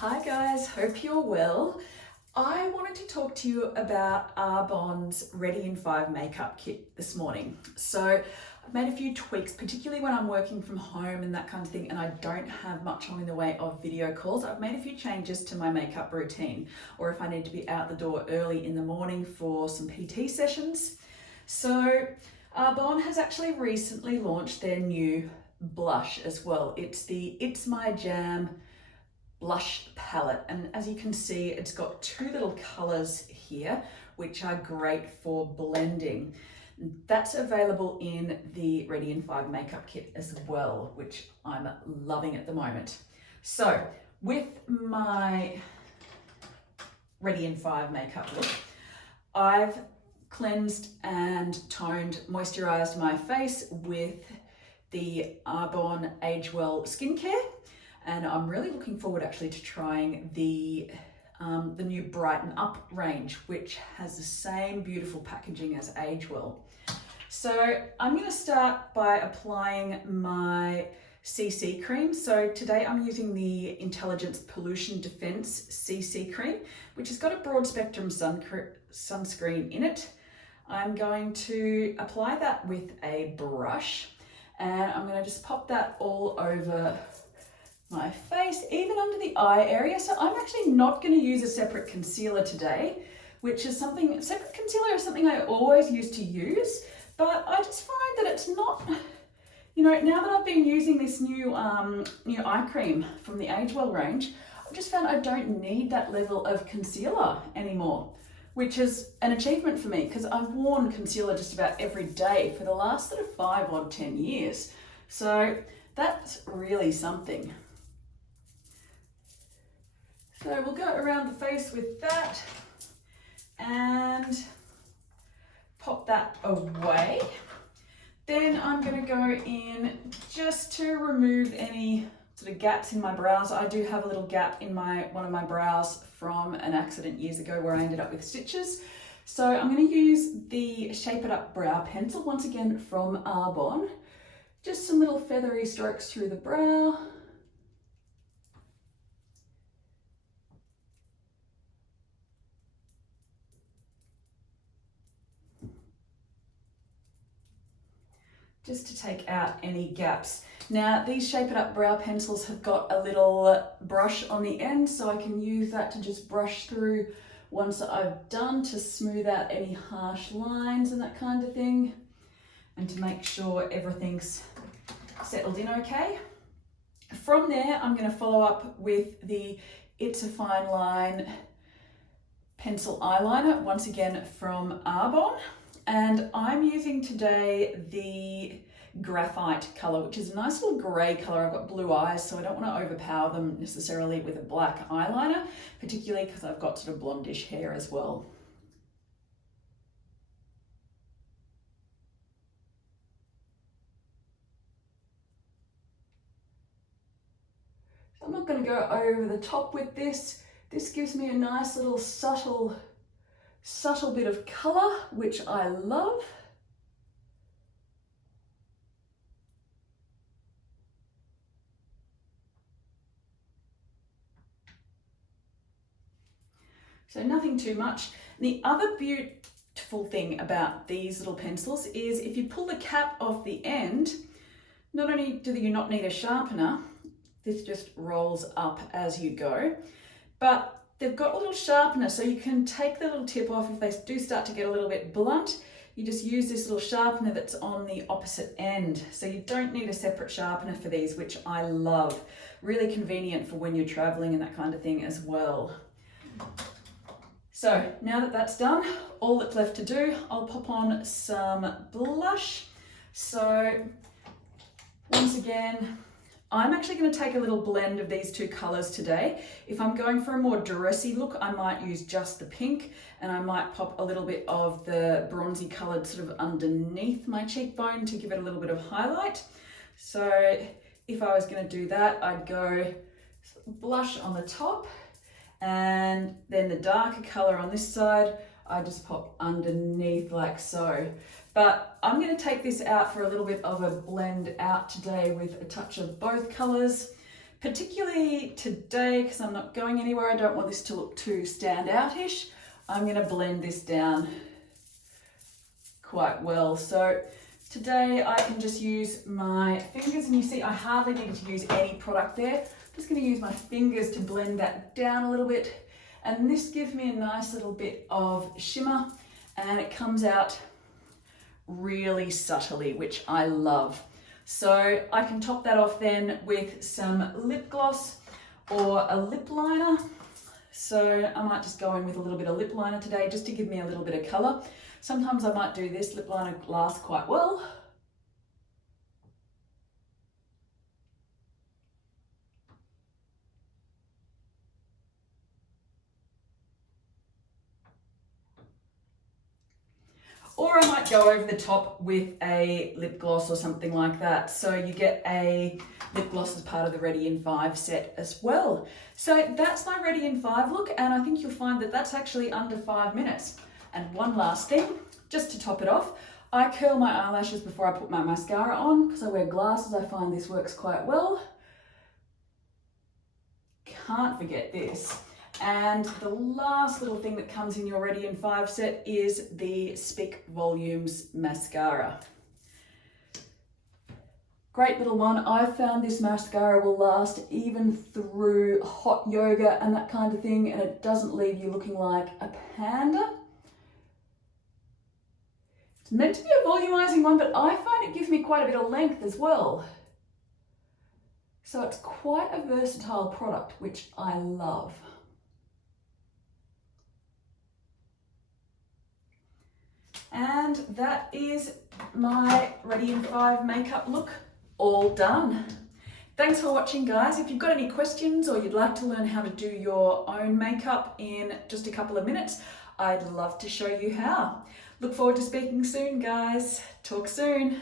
Hi guys, hope you're well. I wanted to talk to you about Arbonne's Ready in 5 makeup kit this morning. So I've made a few tweaks, particularly when I'm working from home and that kind of thing, and I don't have much on in the way of video calls. I've made a few changes to my makeup routine, or if I need to be out the door early in the morning for some PT sessions. So Arbonne has actually recently launched their new blush as well. It's the It's My Jam blush palette, and as you can see, it's got two little colors here which are great for blending. That's available in the Ready in 5 makeup kit as well, which I'm loving at the moment. So with my Ready in 5 makeup look, I've cleansed and toned, moisturized my face with the Arbonne Age Well skincare. And I'm really looking forward actually to trying the new Brighten Up range, which has the same beautiful packaging as Age Well. So I'm going to start by applying my CC cream. So today I'm using the Intelligence Pollution Defense CC cream, which has got a broad spectrum sunscreen in it. I'm going to apply that with a brush, and I'm going to just pop that all over my face, even under the eye area. So I'm actually not going to use a separate concealer today, which is separate concealer is something I always used to use, but I just find that it's not, now that I've been using this new eye cream from the Age Well range, I've just found I don't need that level of concealer anymore, which is an achievement for me because I've worn concealer just about every day for the last sort of 5 or 10 years. So that's really something. So we'll go around the face with that and pop that away. Then I'm going to go in just to remove any sort of gaps in my brows. I do have a little gap in one of my brows from an accident years ago where I ended up with stitches. So I'm going to use the Shape It Up brow pencil once again from Arbonne. Just some little feathery strokes through the brow. Just to take out any gaps. Now these Shape It Up brow pencils have got a little brush on the end, so I can use that to just brush through ones that I've done to smooth out any harsh lines and that kind of thing, and to make sure everything's settled in okay. From there, I'm going to follow up with the It's a Fine Line pencil eyeliner, once again from Arbonne. And I'm using today the graphite color, which is a nice little gray color. I've got blue eyes, so I don't want to overpower them necessarily with a black eyeliner, particularly because I've got sort of blondish hair as well. So I'm not going to go over the top with this. This gives me a nice little subtle bit of color, which I love. So nothing too much. The other beautiful thing about these little pencils is if you pull the cap off the end, not only do you not need a sharpener, this just rolls up as you go, but they've got a little sharpener, so you can take the little tip off if they do start to get a little bit blunt. You just use this little sharpener that's on the opposite end. So you don't need a separate sharpener for these, which I love. Really convenient for when you're traveling and that kind of thing as well. So now that that's done, all that's left to do, I'll pop on some blush. So once again, I'm actually going to take a little blend of these two colors today. If I'm going for a more dressy look, I might use just the pink, and I might pop a little bit of the bronzy colored sort of underneath my cheekbone to give it a little bit of highlight. So if I was going to do that, I'd go blush on the top, and then the darker color on this side, I just pop underneath like so. But I'm going to take this out for a little bit of a blend out today with a touch of both colors, Particularly today, because I'm not going anywhere, I don't want this to look too standout-ish. I'm going to blend this down quite well. So today I can just use my fingers, and you see I hardly needed to use any product there. I'm just going to use my fingers to blend that down a little bit, and this gives me a nice little bit of shimmer, and it comes out really subtly, which I love. So I can top that off then with some lip gloss or a lip liner. So I might just go in with a little bit of lip liner today just to give me a little bit of colour. Sometimes I might do this. Lip liner lasts quite well. Or I might go over the top with a lip gloss or something like that. So you get a lip gloss as part of the Ready in 5 set as well. So that's my Ready in 5 look, and I think you'll find that that's actually under 5 minutes. And one last thing, just to top it off, I curl my eyelashes before I put my mascara on because I wear glasses. I find this works quite well. Can't forget this. And the last little thing that comes in your Ready in 5 set is the Speak Volumes mascara. Great little one. I've found this mascara will last even through hot yoga and that kind of thing, and it doesn't leave you looking like a panda. It's meant to be a volumizing one, but I find it gives me quite a bit of length as well. So it's quite a versatile product, which I love. And that is my Ready in 5 makeup look all done. Thanks for watching, guys. If you've got any questions or you'd like to learn how to do your own makeup in just a couple of minutes, I'd love to show you how. Look forward to speaking soon, guys. Talk soon.